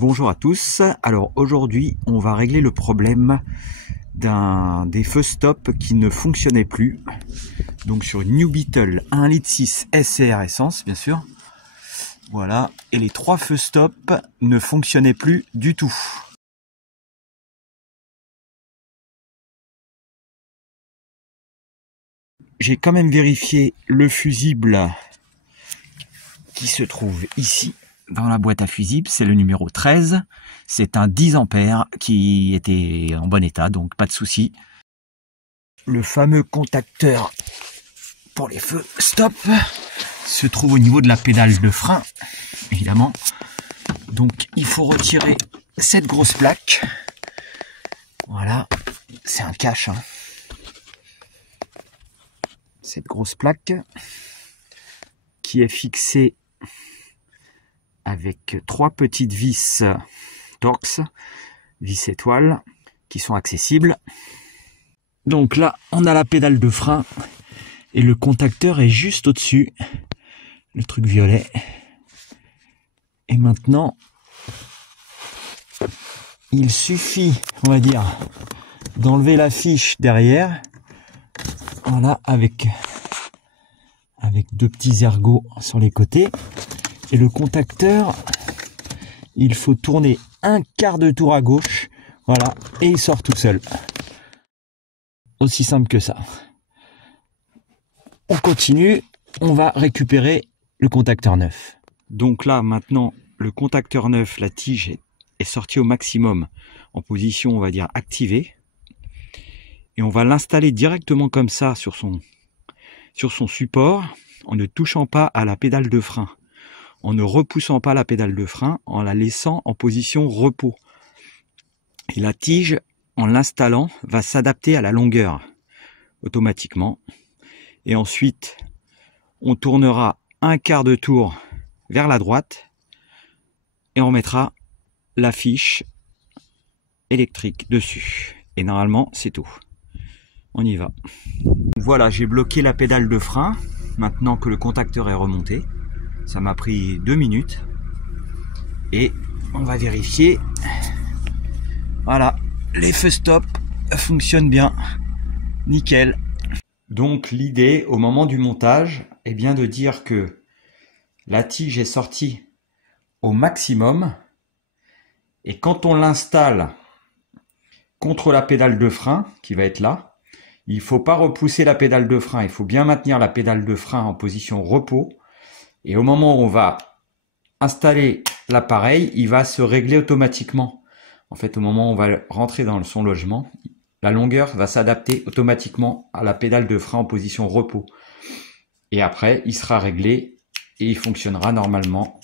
Bonjour à tous, alors aujourd'hui on va régler le problème des feux stop qui ne fonctionnaient plus. Donc sur une New Beetle 1,6 litre SCR essence bien sûr. Voilà, et les 3 feux stop ne fonctionnaient plus du tout. J'ai quand même vérifié le fusible qui se trouve ici dans la boîte à fusibles, c'est le numéro 13. C'est un 10 ampères qui était en bon état, donc pas de souci. Le fameux contacteur pour les feux stop se trouve au niveau de la pédale de frein, évidemment. Donc il faut retirer cette grosse plaque. Voilà, c'est un cache. Cette grosse plaque qui est fixée avec 3 petites vis Torx, vis étoiles, qui sont accessibles. Donc là, on a la pédale de frein et le contacteur est juste au-dessus, le truc violet. Et maintenant, il suffit, on va dire, d'enlever la fiche derrière. Voilà, avec 2 petits ergots sur les côtés. Et le contacteur, il faut tourner un quart de tour à gauche. Voilà, et il sort tout seul. Aussi simple que ça. On continue, on va récupérer le contacteur neuf. Donc là, maintenant, le contacteur neuf, la tige est sortie au maximum en position, on va dire, activée. Et on va l'installer directement comme ça sur son support, en ne touchant pas à la pédale de frein, en ne repoussant pas la pédale de frein, en la laissant en position repos. Et la tige, en l'installant, va s'adapter à la longueur automatiquement. Et ensuite, on tournera un quart de tour vers la droite et on mettra la fiche électrique dessus. Et normalement, c'est tout. On y va. Voilà, j'ai bloqué la pédale de frein. Maintenant que le contacteur est remonté, ça m'a pris 2 minutes. Et on va vérifier. Voilà, les feux stop fonctionnent bien. Nickel. Donc l'idée au moment du montage est bien de dire que la tige est sortie au maximum. Et quand on l'installe contre la pédale de frein, qui va être là, il ne faut pas repousser la pédale de frein. Il faut bien maintenir la pédale de frein en position repos. Et au moment où on va installer l'appareil, il va se régler automatiquement. En fait, au moment où on va rentrer dans son logement, la longueur va s'adapter automatiquement à la pédale de frein en position repos. Et après, il sera réglé et il fonctionnera normalement.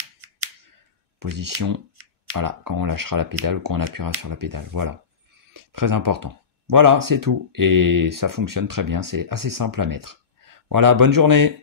Position, voilà, quand on lâchera la pédale ou quand on appuiera sur la pédale. Voilà, très important. Voilà, c'est tout. Et ça fonctionne très bien, c'est assez simple à mettre. Voilà, bonne journée.